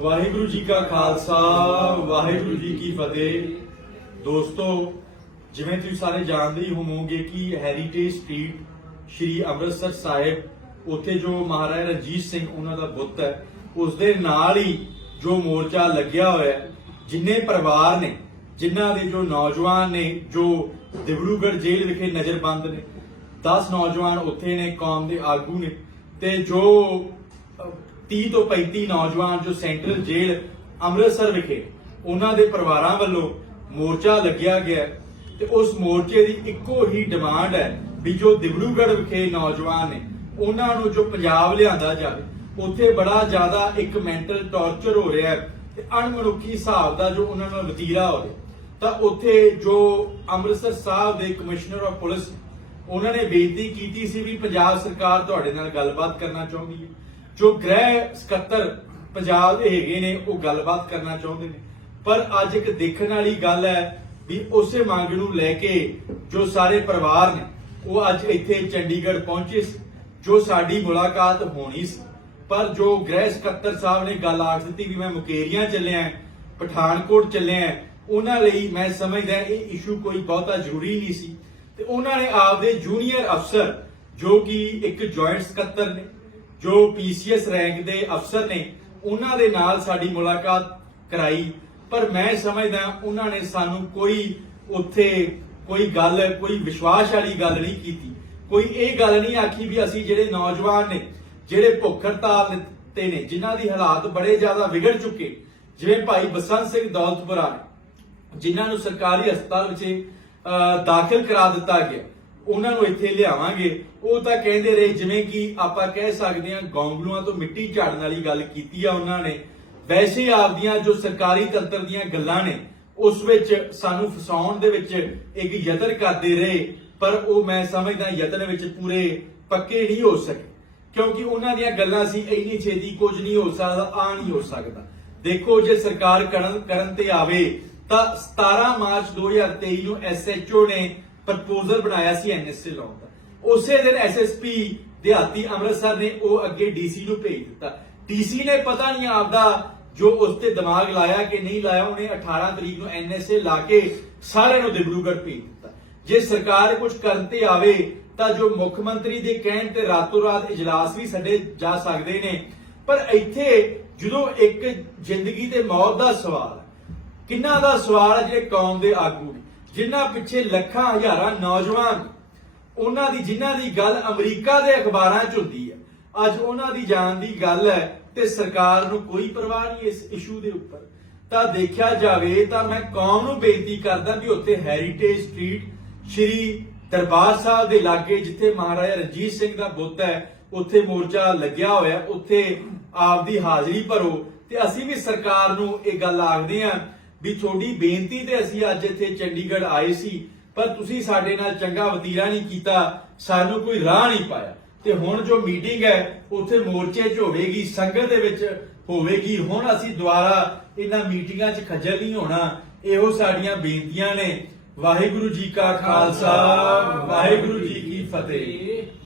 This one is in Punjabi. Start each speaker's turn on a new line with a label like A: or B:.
A: ਵਾਹਿਗੁਰੂ ਜੀ ਕਾ ਖਾਲਸਾ, ਵਾਹਿਗੁਰੂ ਜੀ ਕੀ ਫਤਿਹ। ਦੋਸਤੋ, ਜਿਵੇਂ ਤੁਸੀਂ ਸਾਰੇ ਜਾਣਦੇ ਹੀ ਹੋਵੋਗੇ ਕਿ ਹੈਰੀਟੇਜ ਸਟਰੀਟ ਸ਼੍ਰੀ ਅੰਮ੍ਰਿਤਸਰ ਸਾਹਿਬ, ਉੱਥੇ ਜੋ ਮਹਾਰਾਜਾ ਰਣਜੀਤ ਸਿੰਘ ਉਹਨਾਂ ਦਾ ਬੁੱਤ ਹੈ ਉਸ ਦੇ ਨਾਲ ਹੀ ਜੋ ਮੋਰਚਾ ਲੱਗਿਆ ਹੋਇਆ ਹੈ, ਜਿੰਨੇ ਪਰਿਵਾਰ ਨੇ, ਜਿਨ੍ਹਾਂ ਦੇ ਜੋ ਨੌਜਵਾਨ ਨੇ, ਜੋ ਦਿਬਰੂਗੜ੍ਹ ਜੇਲ੍ਹ ਵਿਖੇ ਨਜ਼ਰਬੰਦ ਨੇ 10 ਨੌਜਵਾਨ ਉੱਥੇ ਨੇ, ਕੌਮ ਦੇ ਆਗੂ ਨੇ, ਤੇ ਜੋ 30 ਤੋਂ 35 ਨੌਜਵਾਨ ਜੋ ਸੈਂਟਰਲ ਜੇਲ੍ਹ ਅੰਮ੍ਰਿਤਸਰ ਵਿਖੇ ਉਹਨਾਂ ਦੇ ਪਰਿਵਾਰਾਂ ਵੱਲੋਂ ਮੋਰਚਾ ਲੱਗਿਆ ਗਿਆ ਤੇ ਉਸ ਮੋਰਚੇ ਦੀ ਇੱਕੋ ਹੀ ਡਿਮਾਂਡ ਹੈ ਵੀ ਜੋ ਦਿਬਰੂਗੜ੍ਹ ਵਿਖੇ ਨੌਜਵਾਨ ਨੇ, ਉਹਨਾਂ ਨੂੰ ਜੋ ਪੰਜਾਬ ਲਿਆਂਦਾ ਜਾਵੇ, ਉੱਥੇ ਬੜਾ ਜ਼ਿਆਦਾ ਇੱਕ ਮੈਂਟਲ ਟੌਰਚਰ ਹੋ ਰਿਹਾ ਹੈ ਤੇ ਅਣਮਨੁੱਖੀ ਹਿਸਾਬ ਦਾ ਜੋ ਉਹਨਾਂ ਨਾਲ ਵਤੀਰਾ ਹੋ ਰਿਹਾ ਤਾਂ ਉੱਥੇ ਜੋ ਅੰਮ੍ਰਿਤਸਰ ਸਾਹਿਬ ਦੇ ਕਮਿਸ਼ਨਰ ਆਫ ਪੁਲਿਸ, ਉਹਨਾਂ ਨੇ ਬੇਨਤੀ ਕੀਤੀ ਸੀ ਵੀ ਪੰਜਾਬ ਸਰਕਾਰ ਤੁਹਾਡੇ ਨਾਲ ਗੱਲਬਾਤ ਕਰਨਾ ਚਾਹੁੰਦੀ ਹੈ। ਜੋ ਗ੍ਰਹਿ ਸਕੱਤਰ ਪੰਜਾਬ ਦੇ ਹੈਗੇ ਨੇ, ਉਹ ਗੱਲਬਾਤ ਕਰਨਾ ਚਾਹੁੰਦੇ ਨੇ। ਪਰ ਅੱਜ ਇੱਕ ਦੇਖਣ ਵਾਲੀ ਗੱਲ ਹੈ ਵੀ ਉਸੇ ਮੰਗ ਨੂੰ ਲੈ ਕੇ ਜੋ ਸਾਰੇ ਪਰਿਵਾਰ ਨੇ, ਉਹ ਅੱਜ ਇੱਥੇ ਚੰਡੀਗੜ੍ਹ ਪਹੁੰਚੇ ਸੀ। ਜੋ ਸਾਡੀ ਮੁਲਾਕਾਤ ਹੋਣੀ ਸੀ। ਪਰ ਜੋ ਗ੍ਰਹਿ ਸਕੱਤਰ ਸਾਹਿਬ ਨੇ ਗੱਲ ਆਖ ਦਿੱਤੀ ਵੀ ਮੈਂ ਮੁਕੇਰੀਆਂ ਚੱਲਿਆ, ਪਠਾਨਕੋਟ ਚੱਲਿਆ, ਉਹਨਾਂ ਲਈ ਮੈਂ ਸਮਝਦਾ ਇਹ ਇਸ਼ੂ ਕੋਈ ਬਹੁਤਾ ਜ਼ਰੂਰੀ ਨਹੀਂ ਸੀ। ਤੇ ਉਹਨਾਂ ਨੇ ਆਪਦੇ ਜੂਨੀਅਰ ਅਫਸਰ ਜੋ ਕਿ ਇੱਕ ਜੁਆਇੰਟ ਸਕੱਤਰ ਨੇ ਜੋ ਪੀਸੀਐਸ ਰੈਂਕ ਦੇ ਅਫਸਰ ਨੇ, ਉਹਨਾਂ ਦੇ ਨਾਲ ਸਾਡੀ ਮੁਲਾਕਾਤ ਕਰਾਈ। ਪਰ ਮੈਂ ਸਮਝਦਾ ਉਹਨਾਂ ਨੇ ਸਾਨੂੰ ਕੋਈ ਉੱਥੇ ਕੋਈ ਗੱਲ, ਕੋਈ ਵਿਸ਼ਵਾਸ ਵਾਲੀ ਗੱਲ ਨਹੀਂ ਕੀਤੀ। ਕੋਈ ਇਹ ਗੱਲ ਨਹੀਂ ਆਖੀ ਵੀ ਅਸੀਂ ਜਿਹੜੇ ਨੌਜਵਾਨ ਨੇ, ਜਿਹੜੇ ਭੁੱਖ ਹੜਤਾਲ ਤੇ ਨੇ, ਜਿਨ੍ਹਾਂ ਦੀ ਹਾਲਾਤ ਬੜੇ ਜ਼ਿਆਦਾ ਵਿਗੜ ਚੁੱਕੇ, ਜਿਵੇਂ ਭਾਈ ਬਸੰਤ ਸਿੰਘ ਦੌਲਤਪੁਰਾ ਜਿਨ੍ਹਾਂ ਨੂੰ ਸਰਕਾਰੀ ਹਸਪਤਾਲ ਵਿੱਚ ਦਾਖਲ ਕਰਾ ਦਿੱਤਾ ਗਿਆ। ਉਹਨਾਂ ਨੂੰ ਇੱਥੇ ਲਿਆਵਾਂਗੇ। ਉਹ ਤਾਂ ਕਹਿੰਦੇ ਰਹੇ, ਜਿਵੇਂ ਕਿ ਆਪਾਂ ਕਹਿ ਸਕਦੇ ਹਾਂ, ਗੌਂਗਲੂਆਂ ਤੋਂ ਮਿੱਟੀ ਝਾੜਨ ਵਾਲੀ ਗੱਲ ਕੀਤੀ ਆ ਉਹਨਾਂ ਨੇ। ਵੈਸੇ ਆਪਦੀਆਂ ਜੋ ਸਰਕਾਰੀ ਤੰਤਰ ਦੀਆਂ ਗੱਲਾਂ ਨੇ, ਉਸ ਵਿੱਚ ਸਾਨੂੰ ਫਸਾਉਣ ਦੇ ਵਿੱਚ ਇੱਕ ਯਤਨ ਕਰਦੇ ਰਹੇ, ਪਰ ਉਹ ਮੈਂ ਸਮਝਦਾ ਯਤਨ ਵਿੱਚ ਪੂਰੇ ਪੱਕੇ ਨਹੀਂ ਹੋ ਸਕੇ। ਕਿਉਂਕਿ ਉਹਨਾਂ ਦੀਆਂ ਗੱਲਾਂ ਸੀ, ਇੰਨੀ ਛੇਤੀ ਕੁਝ ਨਹੀਂ ਹੋ ਸਕਦਾ, ਆ ਨਹੀਂ ਹੋ ਸਕਦਾ। ਦੇਖੋ, ਜੇ ਸਰਕਾਰ ਕਰਨ ਕਰਨ ਤੇ ਆਵੇ, ਤਾਂ 17 ਮਾਰਚ 2023 ਨੂੰ ਐਸਐਚਓ ਨੇ ਪ੍ਰਪੋਜ਼ਲ ਬਣਾਇਆ ਸੀ ਐਨਐਸਏ ਲਾਉਣ ਦਾ। ਉਸੇ ਦਿਨ ਐਸਐਸਪੀ ਦਿਹਾਤੀ ਅੰਮ੍ਰਿਤਸਰ ਨੇ ਉਹ ਅੱਗੇ ਡੀਸੀ ਨੂੰ ਭੇਜ ਦਿੱਤਾ। ਡੀਸੀ ਨੇ ਪਤਾ ਨਹੀਂ ਆਪਦਾ ਜੋ ਉਸ ਤੇ ਦਿਮਾਗ ਲਾਇਆ ਕਿ ਨਹੀਂ ਲਾਇਆ, ਉਹਨੇ 18 ਤਰੀਕ ਨੂੰ ਐਨਐਸਏ ਲਾ ਕੇ ਸਾਰਿਆਂ ਨੂੰ ਦਿਬਰੂਗੜ੍ਹ ਭੇਜ ਦਿੱਤਾ। ਜੇ ਸਰਕਾਰ ਕੁਝ ਕਰਨ ਤੇ ਆਵੇ, ਤਾਂ ਜੋ ਮੁੱਖ ਮੰਤਰੀ ਦੇ ਕਹਿਣ ਤੇ ਰਾਤੋਂ ਰਾਤ ਇਜਲਾਸ ਵੀ ਛੱਡੇ ਜਾ ਸਕਦੇ ਨੇ। ਪਰ ਇੱਥੇ ਜਦੋਂ ਇੱਕ ਜ਼ਿੰਦਗੀ ਤੇ ਮੌਤ ਦਾ ਸਵਾਲ, ਕਿੰਨਾ ਦਾ ਸਵਾਲ ਜਿਹੜੇ ਕੌਮ ਦੇ ਆਗੂ ਨੇ? ਜਿਨ੍ਹਾਂ ਪਿੱਛੇ ਲੱਖਾਂ ਹਜ਼ਾਰਾਂ ਨੌਜਵਾਨ ਉਹਨਾਂ ਦੀ ਜਿਨ੍ਹਾਂ ਦੀ ਗੱਲ ਅਮਰੀਕਾ ਦੇ ਅਖਬਾਰਾਂ 'ਚ ਹੁੰਦੀ ਹੈ ਅੱਜ ਉਹਨਾਂ ਦੀ ਜਾਨ ਦੀ ਗੱਲ ਹੈ ਤੇ ਸਰਕਾਰ ਨੂੰ ਕੋਈ ਪਰਵਾਹ ਨਹੀਂ ਇਸ ਇਸ਼ੂ ਦੇ ਉੱਪਰ। ਤਾਂ ਦੇਖਿਆ ਜਾਵੇ ਤਾਂ ਮੈਂ ਕੌਮ ਨੂੰ ਬੇਨਤੀ ਕਰਦਾ ਵੀ ਉੱਥੇ ਹੈਰੀਟੇਜ ਸਟਰੀਟ ਸ਼੍ਰੀ ਦਰਬਾਰ ਸਾਹਿਬ ਦੇ ਲਾਗੇ ਜਿੱਥੇ ਮਹਾਰਾਜਾ ਰਣਜੀਤ ਸਿੰਘ ਦਾ ਬੁੱਤ ਹੈ ਉੱਥੇ ਮੋਰਚਾ ਲੱਗਿਆ ਹੋਇਆ ਹੈ, ਉੱਥੇ ਆਪਦੀ ਹਾਜ਼ਰੀ ਭਰੋ ਤੇ ਅਸੀਂ ਵੀ ਸਰਕਾਰ ਨੂੰ ਇਹ ਗੱਲ ਆਖਦੇ ਹਾਂ ਵੀ ਤੁਹਾਡੀ ਬੇਨਤੀ ਤੇ ਅਸੀਂ ਅੱਜ ਇੱਥੇ ਚੰਡੀਗੜ੍ਹ ਆਏ ਸੀ, ਪਰ ਤੁਸੀਂ ਸਾਡੇ ਨਾਲ ਚੰਗਾ ਵਤੀਰਾ ਨਹੀਂ ਕੀਤਾ, ਸਾਨੂੰ ਕੋਈ ਰਾਹ ਨਹੀਂ ਪਾਇਆ। ਤੇ ਹੁਣ ਜੋ ਮੀਟਿੰਗ ਹੈ, ਉੱਥੇ ਮੋਰਚੇ 'ਚ ਹੋਵੇਗੀ, ਸੰਗਤ ਦੇ ਵਿੱਚ ਹੋਵੇਗੀ। ਹੁਣ ਅਸੀਂ ਦੁਬਾਰਾ ਇਹਨਾਂ ਮੀਟਿੰਗਾਂ 'ਚ ਖੱਜਲ ਨਹੀਂ ਹੋਣਾ, ਇਹੋ ਸਾਡੀਆਂ ਬੇਨਤੀਆਂ ਨੇ। ਵਾਹਿਗੁਰੂ ਜੀ ਕਾ ਖਾਲਸਾ, ਵਾਹਿਗੁਰੂ ਜੀ ਕੀ ਫਤਿਹ।